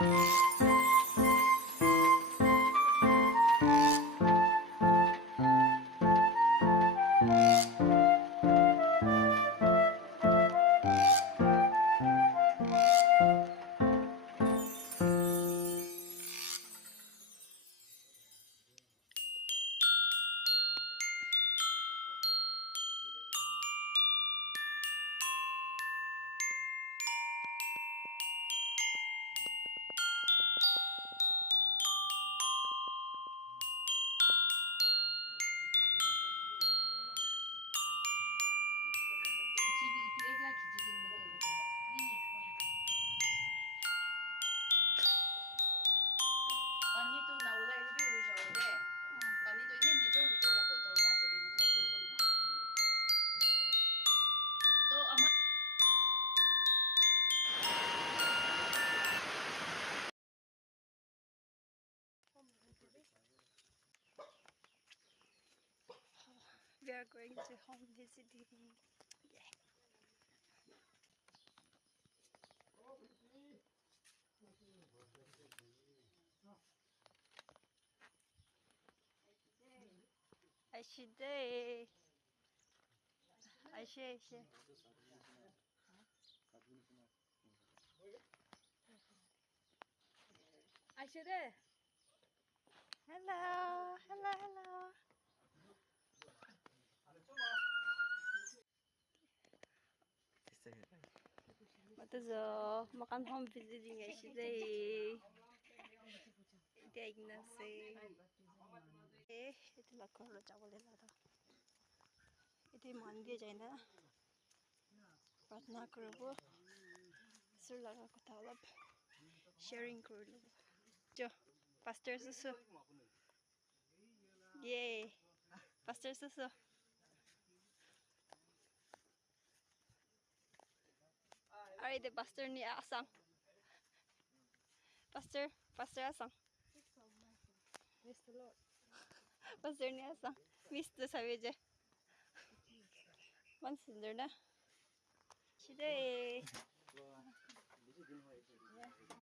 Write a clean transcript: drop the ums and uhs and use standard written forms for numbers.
We are going to home visiting. Yeah. Aishide. Aishe. Aishide. Hello. Hello. Matazo. Makan home visiting Aishide. Diagnose. Ito lakon lo chawal ila to. Ito mandir jai na. Pratna karbo. Sur laga kotha olap sharing karlo. Jo. Pastor susu. Yay. Pastor susu. Ari the pastor ni asang. Pastor asang. Praise the Lord. Pastor ni asang. Miss to sabi je. Mansinder na. Today.